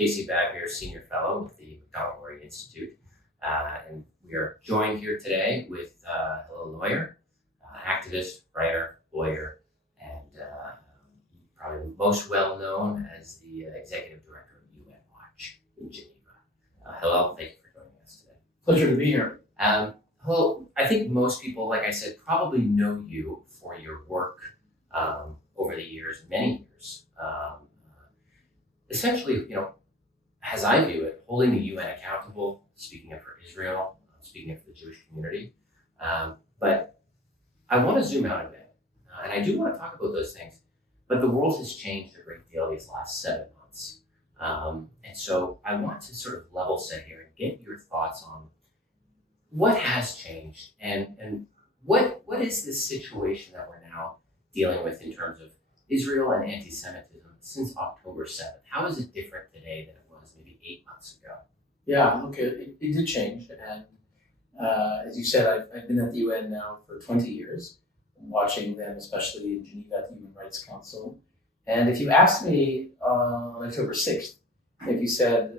Casey Babb here, Senior Fellow with the Macdonald-Laurier Institute. And we are joined here today with Hillel Neuer, activist, writer, lawyer, and probably most well known as the Executive Director of UN Watch in Geneva. Hillel, thank you for joining us today. Pleasure to be here. Hillel, I think most people, like I said, probably know you for your work over the years, many years. Essentially, as I view it, holding the UN accountable, speaking up for Israel, speaking up for the Jewish community. But I want to zoom out a bit, and I do want to talk about those things, but the world has changed a great deal these last 7 months. And so I want to sort of level set here and get your thoughts on what has changed and what is this situation that we're now dealing with in terms of Israel and anti-Semitism since October 7th. How is it different today than it was maybe 8 months ago? Yeah, look, it did change. And as you said, I've been at the UN now for 20 years, watching them, especially in Geneva at the Human Rights Council. And if you asked me on October 6th, if you said,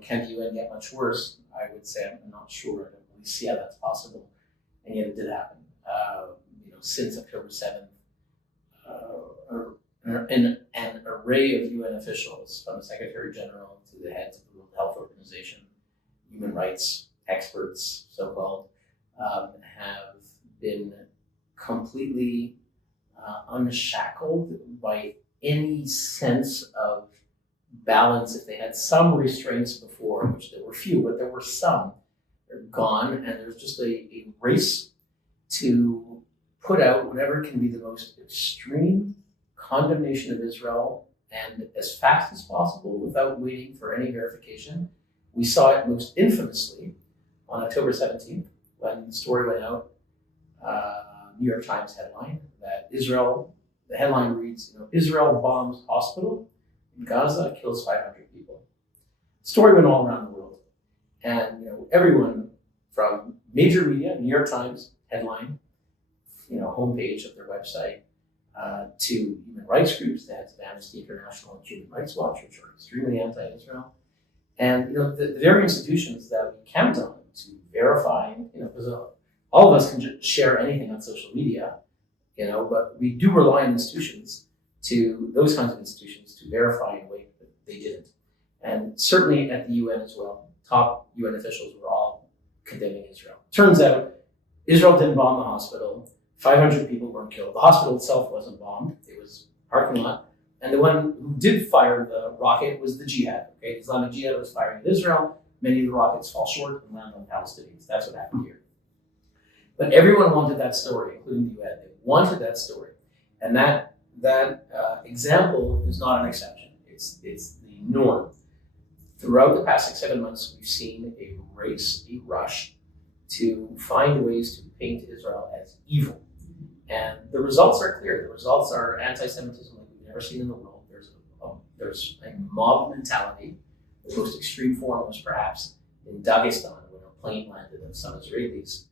can the UN get much worse? I would say I'm not sure. I don't really see how that's possible. And yet it did happen. Since October 7th, an array of UN officials, from the Secretary General to the heads of the World Health Organization, human rights experts, so-called, have been completely unshackled by any sense of balance. If they had some restraints before, which there were few, but there were some, they're gone, and there's just a race to put out whatever can be the most extreme condemnation of Israel, and as fast as possible without waiting for any verification. We saw it most infamously on October 17th when the story went out, New York Times headline, that Israel, the headline reads, Israel bombs hospital in Gaza, kills 500 people. The story went all around the world. And everyone from major media, New York Times headline, homepage of their website, to human rights groups, that's Amnesty International and Human Rights Watch, which are extremely anti-Israel. And the very institutions that we count on to verify, because all of us can just share anything on social media, but we do rely on institutions, those kinds of institutions, to verify in a way that they didn't. And certainly at the UN as well, top UN officials were all condemning Israel. Turns out Israel didn't bomb the hospital. 500 people weren't killed. The hospital itself wasn't bombed. It was a parking lot. And the one who did fire the rocket was the jihad. Okay? The Islamic Jihad was firing at Israel. Many of the rockets fall short and land on Palestinians. That's what happened here. But everyone wanted that story, including the UN. They wanted that story. And that example is not an exception. It's the norm. Throughout the past 6-7 months, we've seen a race, a rush to find ways to paint Israel as evil. And the results are clear. The results are anti-Semitism like we've never seen in the world. There's a mob mentality. The most extreme form was perhaps in Dagestan, when a plane landed and some Israelis,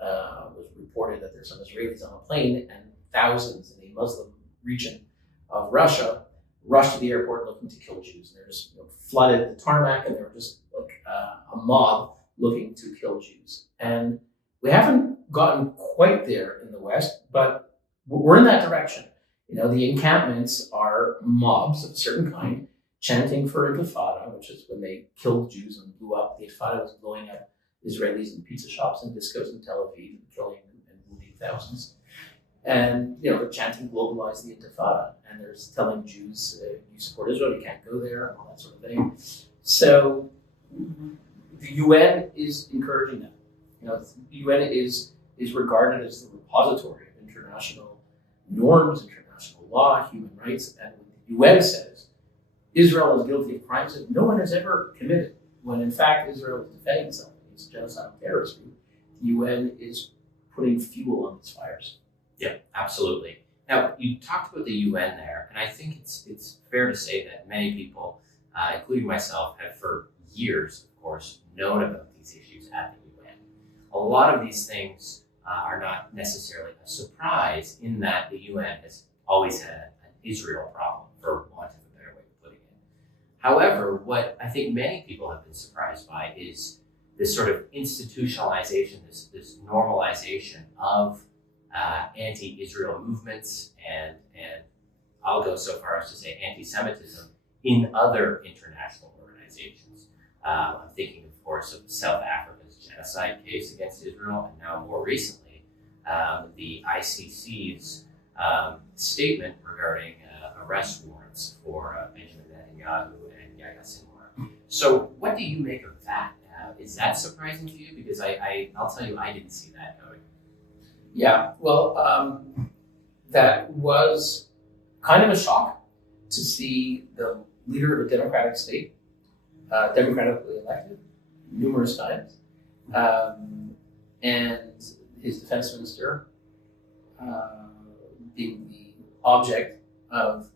was reported that there's some Israelis on a plane, and thousands in a Muslim region of Russia rushed to the airport looking to kill Jews. And they're just flooded the tarmac, and they were just like a mob looking to kill Jews. And we haven't gotten quite there in the West, but we're in that direction. The encampments are mobs of a certain kind chanting for Intifada, which is when they killed Jews and blew up. The Intifada was blowing up Israelis in pizza shops and discos in Tel Aviv and killing and wounding thousands. And, they're chanting globalize the Intifada, and they're telling Jews, you support Israel, you can't go there, and all that sort of thing. So the UN is encouraging them. The UN is regarded as the repository of international norms, international law, human rights, and the UN says Israel is guilty of crimes that no one has ever committed, when in fact Israel is defending itself against a genocidal terrorist group. The UN is putting fuel on these fires. Yeah, absolutely. Now, you talked about the UN there, and I think it's fair to say that many people, including myself, have for years, of course, known about these issues at the UN. A lot of these things are not necessarily a surprise, in that the UN has always had an Israel problem, for want of a better way of putting it. However, what I think many people have been surprised by is this sort of institutionalization, this normalization of anti-Israel movements and I'll go so far as to say anti-Semitism in other international organizations. I'm thinking, of course, of South Africa's genocide case against Israel, and now more recently, the ICC's statement regarding arrest warrants for Benjamin Netanyahu and Yahya Sinwar. So what do you make of that? Is that surprising to you? Because I'll tell you, I didn't see that coming. Yeah, well, that was kind of a shock to see the leader of a democratic state, democratically elected numerous times, and his defense minister being the object of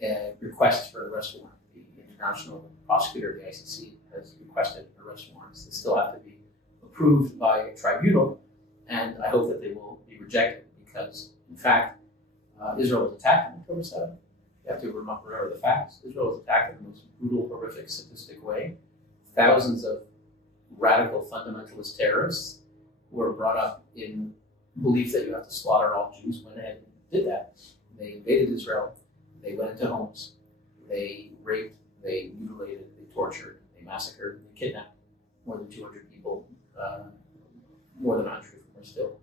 a request for an arrest warrant. The international prosecutor of the ICC has requested arrest warrants that still have to be approved by a tribunal, and I hope that they will be rejected because, in fact, Israel was attacked on October 7th. You have to remember the facts. Israel was attacked in the most brutal, horrific, sadistic way. Thousands of radical fundamentalist terrorists who were brought up in belief that you have to slaughter all Jews went ahead and did that. They invaded Israel. They went into homes. They raped. They mutilated. They tortured. They massacred. They kidnapped more than 200 people. More than 100 of them are still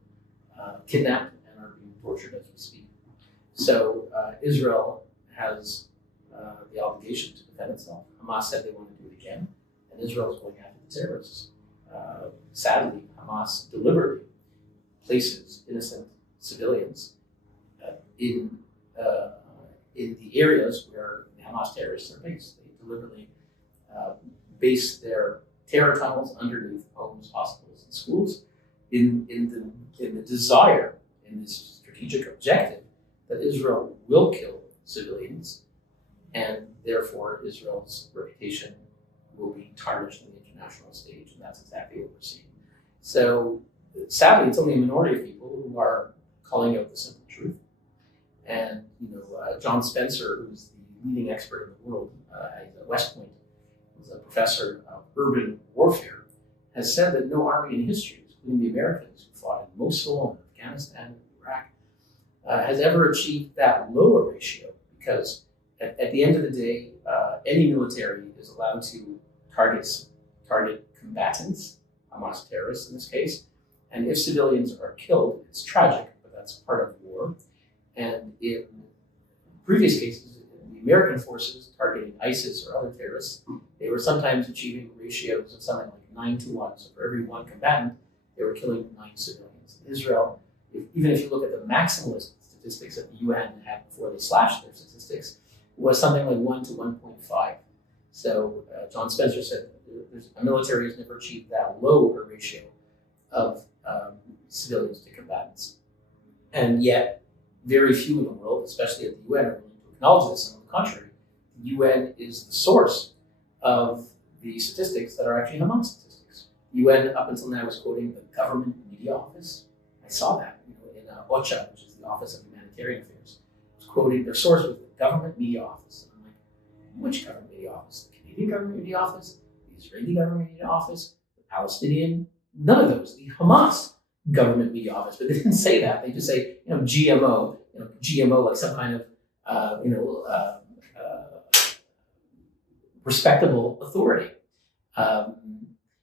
kidnapped and are being tortured as we speak. So Israel has the obligation to defend itself. Hamas said they want to do it again, and Israel is going after the terrorists. Sadly, Hamas deliberately places innocent civilians in the areas where the Hamas terrorists are based. They deliberately base their terror tunnels underneath homes, hospitals, and schools in the desire, in this strategic objective, that Israel will kill civilians, and therefore Israel's reputation will be tarnished on the international stage, and that's exactly what we're seeing. So sadly, it's only a minority of people who are calling out the simple truth. And John Spencer, who's the leading expert in the world at West Point, who's a professor of urban warfare, has said that no army in history, including the Americans who fought in Mosul and Afghanistan and Iraq, has ever achieved that lower ratio, because at the end of the day, any military is allowed to target combatants, Hamas terrorists in this case, and if civilians are killed, it's tragic, but that's part of war. And in previous cases, the American forces targeting ISIS or other terrorists, they were sometimes achieving ratios of something like 9-1. So for every one combatant, they were killing 9 civilians. In Israel, even if you look at the maximalist statistics that the UN had before they slashed their statistics, it was something like 1 to 1.5. So John Spencer said a military has never achieved that low a ratio of civilians to combatants. And yet, very few in the world, especially at the UN, are willing to acknowledge this. And on the contrary, the UN is the source of the statistics that are actually Hamas statistics. The UN, up until now, was quoting the government media office. I saw that in OCHA, which is the Office of Humanitarian Affairs. It was quoting their source was the government media office. And I'm like, which government media office? The Canadian government media office? The Israeli government media office? The Palestinian? None of those. The Hamas government media office, but they didn't say that. They just say, GMO, GMO like some kind of, respectable authority.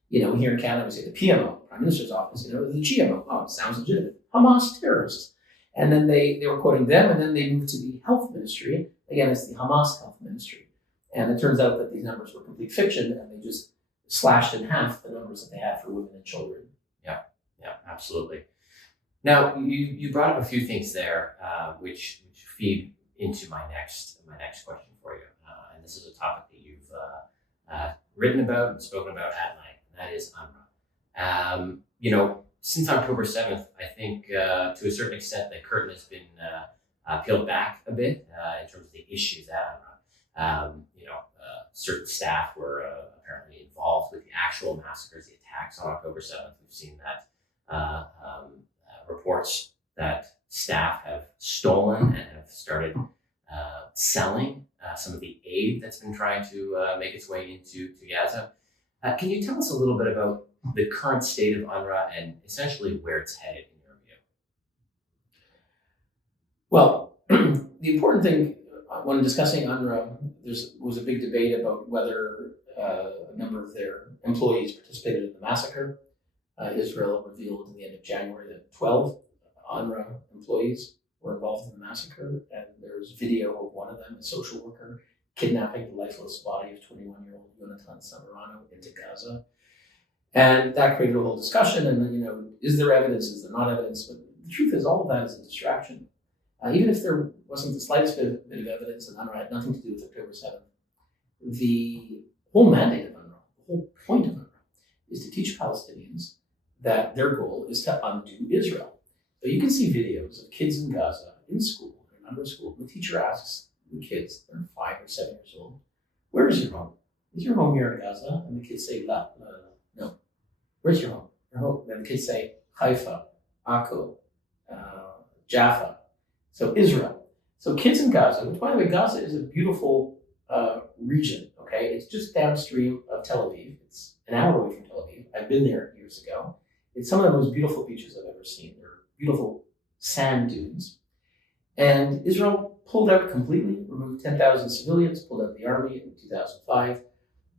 Here in Canada, we say the PMO, Prime Minister's Office, the GMO. Oh, it sounds legitimate. Hamas terrorists. And then they were quoting them, and then they moved to the health ministry. Again, it's the Hamas health ministry. And it turns out that these numbers were complete fiction, and they just slashed in half the numbers that they had for women and children. Yeah, absolutely. Now, you brought up a few things there, which feed into my next question for you, and this is a topic that you've written about and spoken about at length. And that is UNRWA. Since October 7th, I think to a certain extent the curtain has been peeled back a bit in terms of the issues at UNRWA. Certain staff were apparently involved with the actual massacres, the attacks on October 7th. We've seen that. Reports that staff have stolen and have started selling some of the aid that's been trying to make its way into Gaza. Can you tell us a little bit about the current state of UNRWA and essentially where it's headed in your view? Well, the important thing when discussing UNRWA, there was a big debate about whether a number of their employees participated in the massacre. Israel revealed at the end of January that 12 UNRWA employees were involved in the massacre, and there's video of one of them, a social worker, kidnapping the lifeless body of 21-year-old Jonathan Samarano into Gaza. And that created a whole discussion, and is there evidence, is there not evidence? But the truth is, all of that is a distraction. Even if there wasn't the slightest bit of evidence and UNRWA had nothing to do with October 7th, the whole mandate of UNRWA, the whole point of UNRWA, is to teach Palestinians that their goal is to undo Israel. So you can see videos of kids in Gaza in school, in UNRWA school, the teacher asks the kids, they're 5 or 7 years old, where is your home? Is your home here in Gaza? And the kids say, no. Where's your home? Your home. And the kids say, Haifa, Akko, Jaffa. So Israel. So kids in Gaza, which by the way, Gaza is a beautiful region, okay? It's just downstream of Tel Aviv. It's an hour away from Tel Aviv. I've been there years ago. It's some of the most beautiful beaches I've ever seen. They're beautiful sand dunes. And Israel pulled out completely, removed 10,000 civilians, pulled out the army in 2005.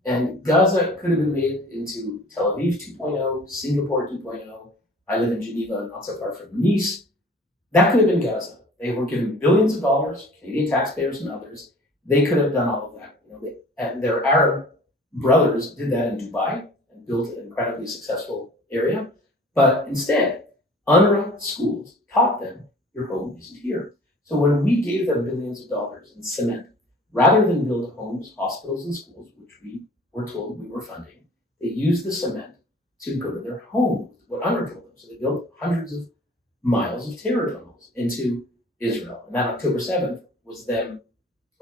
And Gaza could have been made into Tel Aviv 2.0, Singapore 2.0. I live in Geneva, not so far from Nice. That could have been Gaza. They were given billions of dollars, Canadian taxpayers and others. They could have done all of that. And their Arab brothers did that in Dubai and built an incredibly successful area. But instead, UNRWA schools taught them your home isn't here. So when we gave them billions of dollars in cement, rather than build homes, hospitals, and schools, which we were told we were funding, they used the cement to go to their home, what UNRWA told them. So they built hundreds of miles of terror tunnels into Israel. And that October 7th was them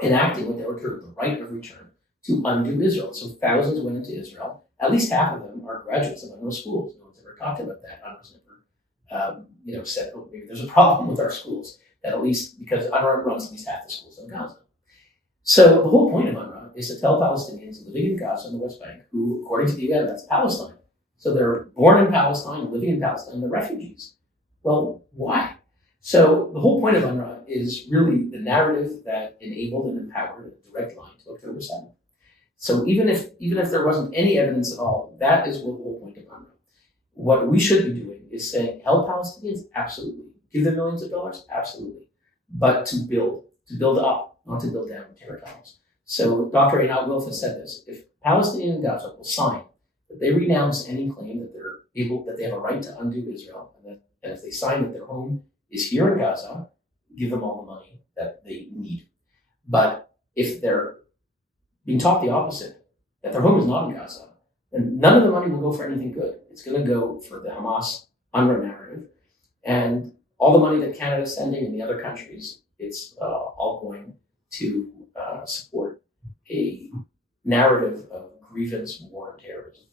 enacting what they were termed the right of return to undo Israel. So thousands went into Israel. At least half of them are graduates of UNRWA schools. No one's ever talked about that. UNRWA's never said, oh, maybe there's a problem with our schools. That at least, because UNRWA runs at least half the schools in Gaza. So the whole point of UNRWA is to tell Palestinians living in Gaza and the West Bank, who, according to the UN, that's Palestine. So they're born in Palestine, living in Palestine, they're refugees. Well, why? So the whole point of UNRWA is really the narrative that enabled and empowered a direct line to October 7th. So even if there wasn't any evidence at all, that is what the whole point of UNRWA. What we should be doing is saying, help Palestinians? Absolutely. Give them millions of dollars? Absolutely. But to build up, not to build down terror tunnels. So Dr. Einat Wilf has said this: if Palestinians in Gaza will sign that they renounce any claim that they have a right to undo Israel, and if they sign that their home is here in Gaza, give them all the money that they need. But if they're being taught the opposite, that their home is not in Gaza, then none of the money will go for anything good. It's going to go for the Hamas UNRWA narrative, and all the money that Canada's sending and the other countries, it's all going to support a narrative of grievance, war, and terrorism.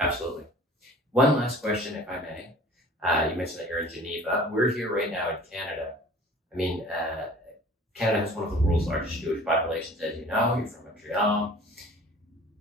Absolutely. One last question, if I may. You mentioned that you're in Geneva. We're here right now in Canada. I mean, Canada has one of the world's largest Jewish populations, as you know. You're from Montreal.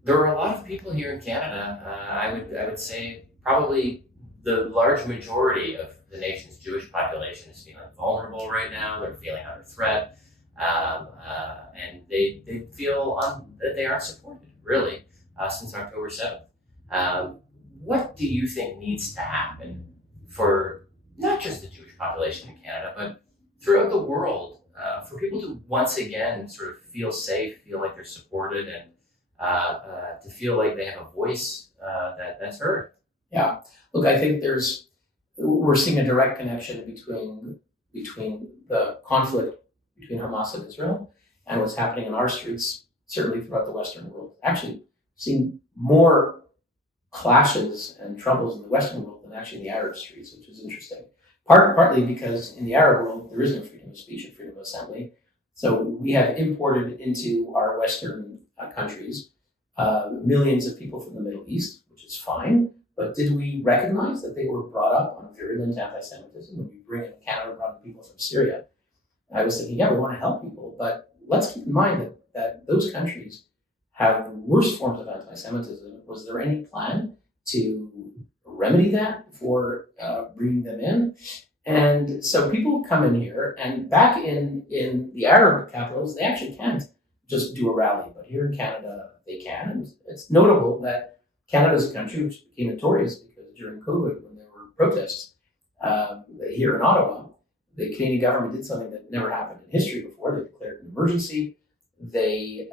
There are a lot of people here in Canada. I would say probably the large majority of the nation's Jewish population is feeling vulnerable right now. They're feeling under threat, and they feel that they aren't supported, really, since October 7th. What do you think needs to happen for not just the Jewish population in Canada, but throughout the world, for people to once again sort of feel safe, feel like they're supported, and to feel like they have a voice that's heard? Yeah, look, I think we're seeing a direct connection between the conflict between Hamas and Israel and what's happening in our streets, certainly throughout the Western world. Actually, seeing more clashes and troubles in the Western world than actually in the Arab streets, which is interesting. Partly because in the Arab world, there is no freedom of speech and freedom of assembly. So we have imported into our Western countries millions of people from the Middle East, which is fine. But did we recognize that they were brought up on virulent anti-Semitism? When we brought in people from Syria, I was thinking, yeah, we want to help people, but let's keep in mind that that those countries have the worst forms of anti-Semitism. Was there any plan to remedy that before bringing them in? And so people come in here, and back in the Arab capitals, they actually can't just do a rally, but here in Canada, they can. And it's notable that Canada's a country which became notorious because during COVID, when there were protests here in Ottawa, the Canadian government did something that never happened in history before. They declared an emergency. They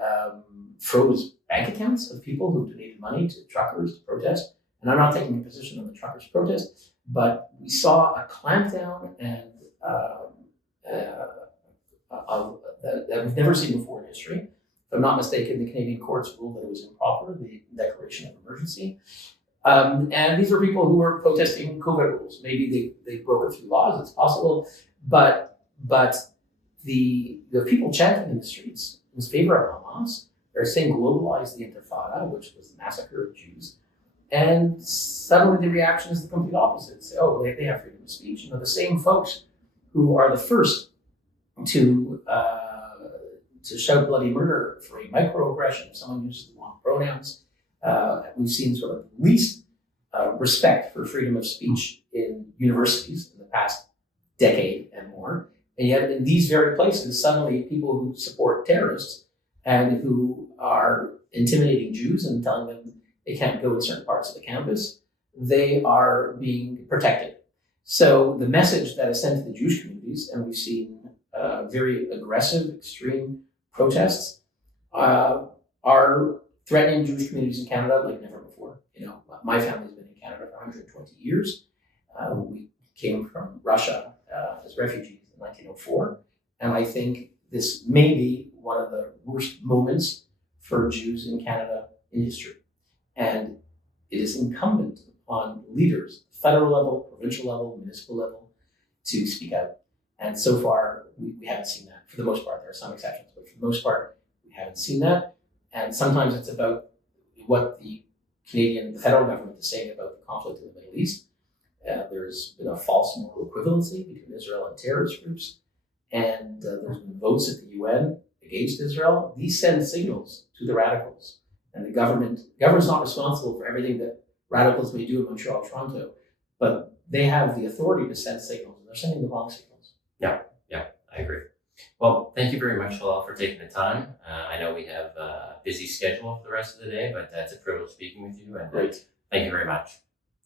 froze bank accounts of people who donated money to truckers to protest. And I'm not taking a position on the truckers' protest, but we saw a clampdown and that we've never seen before in history. If I'm not mistaken, the Canadian courts ruled that it was improper, the declaration of emergency. And these are people who were protesting COVID rules. Maybe they broke a few laws, it's possible, but the people chanting in the streets in favor of Hamas, they're saying globalize the Intifada, which was the massacre of Jews. And suddenly the reaction is the complete opposite. Say, oh, they have freedom of speech. You know, the same folks who are the first to shout bloody murder for a microaggression, if someone uses the wrong pronouns. We've seen sort of least respect for freedom of speech in universities in the past decade and more. And yet in these very places, suddenly people who support terrorists and who are intimidating Jews and telling them they can't go in certain parts of the campus, they are being protected. So the message that is sent to the Jewish communities, and we've seen very aggressive, extreme protests, are threatening Jewish communities in Canada like never before. You know, my family's been in Canada for 120 years. We came from Russia as refugees in 1904, and I think this may be one of the worst moments for Jews in Canada in history. And it is incumbent on leaders, federal level, provincial level, municipal level, to speak out. And so far, we haven't seen that. For the most part, there are some exceptions, but for the most part, we haven't seen that. And sometimes it's about what the federal government is saying about the conflict in the Middle East. There's been a false moral equivalency between Israel and terrorist groups. And there's been votes at the UN against Israel. These send signals to the radicals. And the government's not responsible for everything that radicals may do in Montreal, Toronto, but they have the authority to send signals, and they're sending the wrong signals. Yeah, I agree. Well, thank you very much, Hillel, for taking the time. I know we have a busy schedule for the rest of the day, but it's a privilege speaking with you, and Great. Thank you very much.